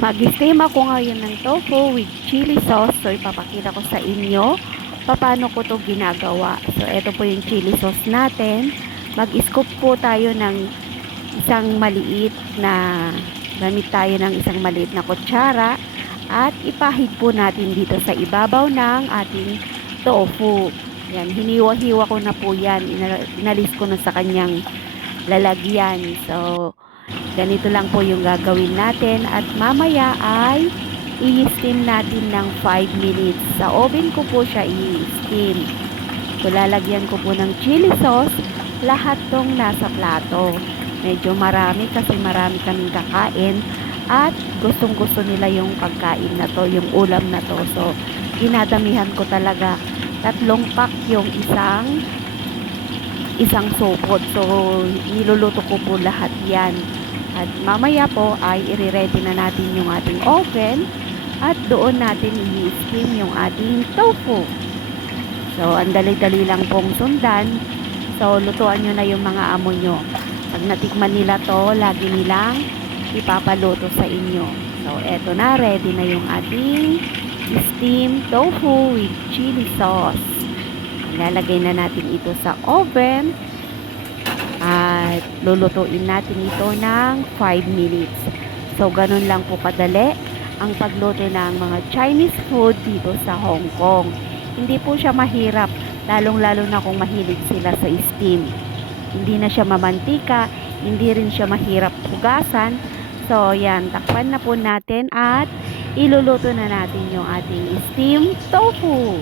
Mag-steam ako ngayon ng tofu with chili sauce. So, ipapakita ko sa inyo paano ko to ginagawa. So, ito po yung chili sauce natin. Mag-scoop po tayo ng isang maliit na, gamit tayo ng isang maliit na kutsara at ipahid po natin dito sa ibabaw ng ating tofu. Yan, hiniwa-hiwa ko na po yan. Inalis ko na sa kanyang lalagyan. So, ganito lang po yung gagawin natin at mamaya ay i-steam natin ng 5 minutes. Sa oven ko po siya i-steam. So, lalagyan ko po ng chili sauce lahat tong nasa plato. Medyo marami kasi marami kaming kakain at gustong gusto nila yung pagkain na to, yung ulam na to. So, dinadamihan ko talaga 3 pack yung isang supot. So, niluluto ko po lahat yan. At mamaya po ay i-ready na natin yung ating oven at doon natin i-steam yung ating tofu. So, ang dali-dali lang pong sundan. So, lutuan nyo na yung mga amo nyo. Pag natikman nila to, lagi nilang ipapaluto sa inyo. So, eto na, ready na yung ating steam tofu with chili sauce. Ilalagay na natin ito sa oven at lulutuin natin ito ng 5 minutes. So, ganun lang po kadali ang pagluto ng mga Chinese food dito sa Hong Kong. Hindi po siya mahirap, lalong-lalo na kung mahilig sila sa steam. Hindi na siya mamantika, hindi rin siya mahirap hugasan. So, yan, takpan na po natin at iluluto na natin yung ating steam tofu.